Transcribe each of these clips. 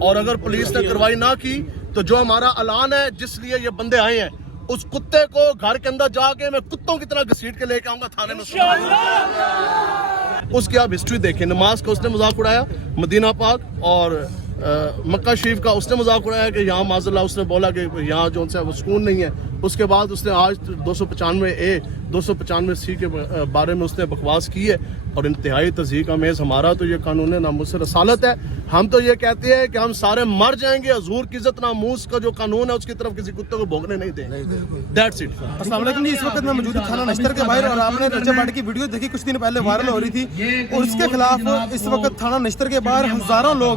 اور اگر پولیس نے کارروائی نہ کی تو جو ہمارا اعلان ہے جس لیے یہ بندے آئے ہیں اس کتے کو گھر کے اندر جا کے میں کتوں کی طرح گھسیٹ کے لے کے آؤں گا تھانے میں. اس کی آپ ہسٹری دیکھیں. نماز کا اس نے مذاق اڑایا, مدینہ پاک اور مکہ شریف کا اس نے مذاق اڑایا کہ یہاں معاذ اللہ اس نے بولا کہ یہاں جو ہے وہ سکون نہیں ہے. اس کے بعد اس نے آج 295A 295C کے بارے میں اس نے بکواس کی ہے اور انتہائی تضحیک آمیز. ہمارا تو یہ قانون ناموس رسالت ہے. ہم تو یہ کہتے ہیں کہ ہم سارے مر جائیں گے, حضور کی عزت ناموس کا جو قانون ہے اس کی طرف کسی کتے کو بھونکنے نہیں دیں. That's it. السلام علیکم. اس وقت میں موجود ہوں تھانہ نشتر کے باہر اور آپ نے رجب بٹ کی ویڈیو دیکھی کچھ دن پہلے وائرل ہو رہی تھی اور اس کے خلاف اس وقت تھانہ نشتر کے باہر ہزاروں لوگ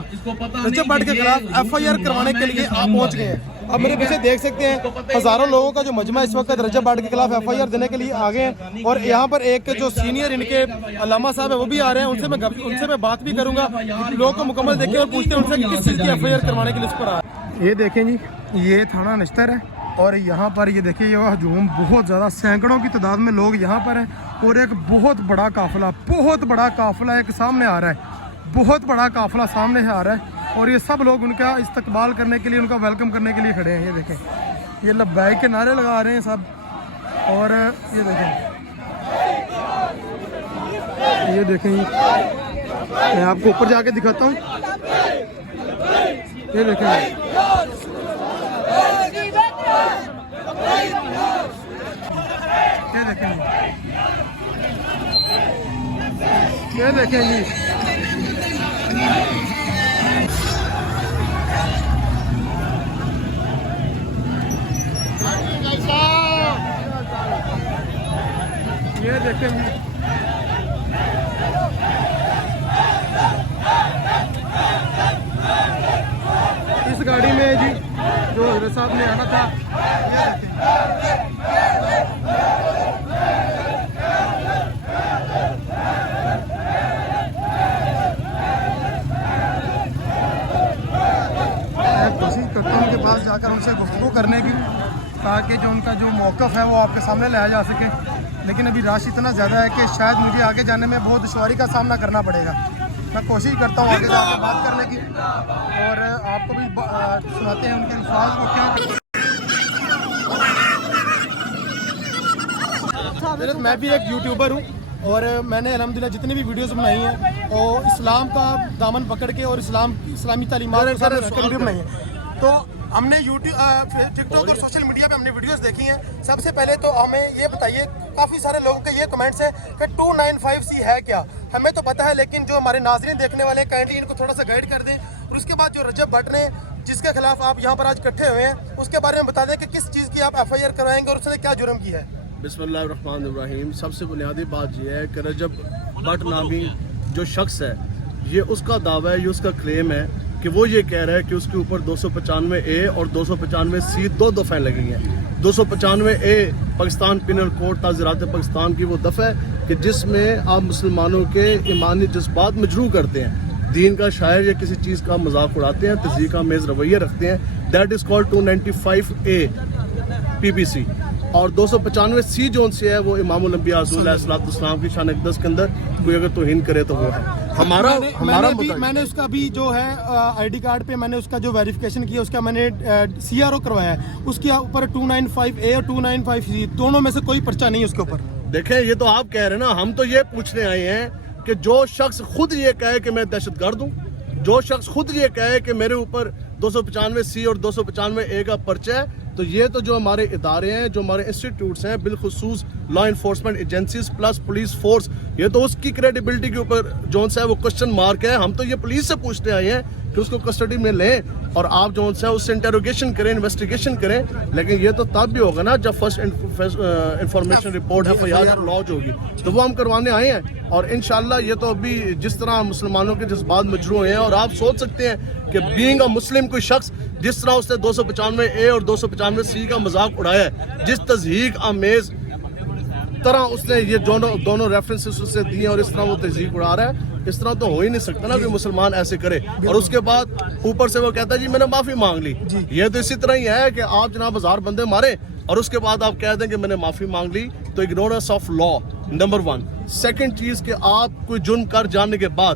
رجب بٹ کے خلاف FIR کروانے کے لیے آپ پہنچ گئے ہیں. اب میرے پیچھے دیکھ سکتے ہیں ہزاروں لوگوں کا جو مجمع اس وقت رجب بٹ کے خلاف FIR دینے کے لیے آگے ہیں اور یہاں پر ایک جو سینئر ان کے علامہ صاحب ہیں وہ بھی آ رہے ہیں. ان سے میں بات بھی کروں گا. لوگوں کو مکمل دیکھیں اور پوچھتے ہیں ان سے کہ کس چیز کی FIR کروانے کے لیے اس پر آ رہے ہیں. یہ دیکھیں جی, یہ تھانہ نشتر ہے اور یہاں پر یہ دیکھیں یہ ہجوم بہت زیادہ سینکڑوں کی تعداد میں لوگ یہاں پر ہیں اور ایک بہت بڑا قافلہ ایک سامنے آ رہا ہے. بہت بڑا قافلہ سامنے سے آ رہا ہے اور یہ سب لوگ ان کا استقبال کرنے کے لیے, ان کا ویلکم کرنے کے لیے کھڑے ہیں. یہ دیکھیں یہ لبیک کے نعرے لگا رہے ہیں سب. اور یہ دیکھیں میں آپ کو اوپر جا کے دکھاتا ہوں. یہ دیکھیں جی یہ دیکھیں گے. اس گاڑی میں جی جو حضرت صاحب نے آنا تھا میں کوشش کرتا ہوں ان کے پاس جا کر ان سے گفتگو کرنے کی تاکہ جو ان کا جو موقف ہے وہ آپ کے سامنے لایا جا سکے. لیکن ابھی رش اتنا زیادہ ہے کہ شاید مجھے آگے جانے میں بہت دشواری کا سامنا کرنا پڑے گا. میں کوشش کرتا ہوں آگے جا کے بات کرنے کی اور آپ کو بھی سناتے ہیں ان کے الفاظ کو کیا. میں بھی ایک یوٹیوبر ہوں اور میں نے الحمدللہ جتنی بھی ویڈیوز بنائی ہیں تو اسلام کا دامن پکڑ کے اور اسلامی تعلیمات بنائی ہیں. تو ہم نے ٹک ٹاک اور سوشل میڈیا پہ ہم نے ویڈیوز دیکھی ہیں. سب سے پہلے تو ہمیں یہ بتائیے, کافی سارے لوگوں کے یہ کمنٹس ہیں کہ 295C ہے کیا. ہمیں تو پتہ ہے لیکن جو ہمارے ناظرین دیکھنے والے ہیں کائنڈلی ان کو تھوڑا سا گائیڈ کر دیں. اور اس کے بعد جو رجب بٹ نے جس کے خلاف آپ یہاں پر آج اکٹھے ہوئے ہیں اس کے بارے میں بتا دیں کہ کس چیز کی آپ FIR کروائیں گے اور اس نے کیا جرم کی ہے. بسم اللہ الرحمن الرحیم. سب سے بنیادی بات یہ ہے کہ رجب بٹ نامی جو شخص ہے یہ اس کا دعویٰ ہے, یہ اس کا کلیم ہے کہ وہ یہ کہہ رہا ہے کہ اس کے اوپر 295A اور 295C دو دفعہ لگی ہیں. 295A پاکستان پینل کوڈ تعزیرات پاکستان کی وہ دفعہ ہے کہ جس میں آپ مسلمانوں کے ایمانی جذبات مجروح کرتے ہیں, دین کا شاعر یا کسی چیز کا مذاق اڑاتے ہیں, تضحیک آمیز رویہ رکھتے ہیں. That is called 295A PPC. اور 295C جو ان سے ہے وہ امام الانبیاء حضور علیہ السلام کی شان اقدس کے اندر کوئی اگر توہین کرے تو وہ ہے. میں نے اس کا بھی جو ہے ID کارڈ پہ میں نے اس کا جو ویریفیکیشن کیا اس کا میں نے CRO کروایا ہے. اس کے اوپر 295A اور 295C دونوں میں سے کوئی پرچہ نہیں اس کے اوپر. دیکھیں یہ تو آپ کہہ رہے ہیں نا, ہم تو یہ پوچھنے آئے ہیں کہ جو شخص خود یہ کہے کہ میں دہشت گرد ہوں, جو شخص خود یہ کہے کہ میرے اوپر 295C اور 295A کا پرچہ ہے, تو یہ تو جو ہمارے ادارے ہیں, جو ہمارے انسٹیٹیوٹس ہیں, بالخصوص law enforcement agencies plus police force, یہ تو اس کی کریڈیبلٹی کے اوپر جون سا ہے وہ کوشچن مارک ہے. ہم تو یہ پولیس سے پوچھتے آئے ہیں کہ اس کو کسٹڈی میں لیں اور آپ جون سا ہے اس سے انٹروگیشن کریں, انویسٹیگیشن کریں. لیکن یہ تو تب بھی ہوگا نا جب first information report FIR launch ہوگی, تو وہ ہم کروانے آئے ہیں. اور انشاءاللہ یہ تو ابھی جس طرح مسلمانوں کے جذبات مجروح ہیں, اور آپ سوچ سکتے ہیں کہ بینگ اے مسلم کوئی شخص جس طرح اس نے 295A اور 295C کا مذاق اڑایا ہے, جس تضحیک آمیز طرح اس نے یہ دونوں ریفرنسز اس سے دیے اور اس طرح وہ تضحیک اڑا رہا ہے, اس طرح تو ہو ہی نہیں سکتا نا کہ مسلمان ایسے کرے. اور اس کے بعد اوپر سے وہ کہتا ہے جی میں نے معافی مانگ لی. یہ تو اسی طرح ہی ہے کہ آپ جناب ہزار بندے مارے اور اس کے بعد آپ کہہ دیں کہ میں نے معافی مانگ لی, تو ignorance of law number 1. Second چیز کہ آپ کوئی جرم کر جانے کے بعد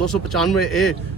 295A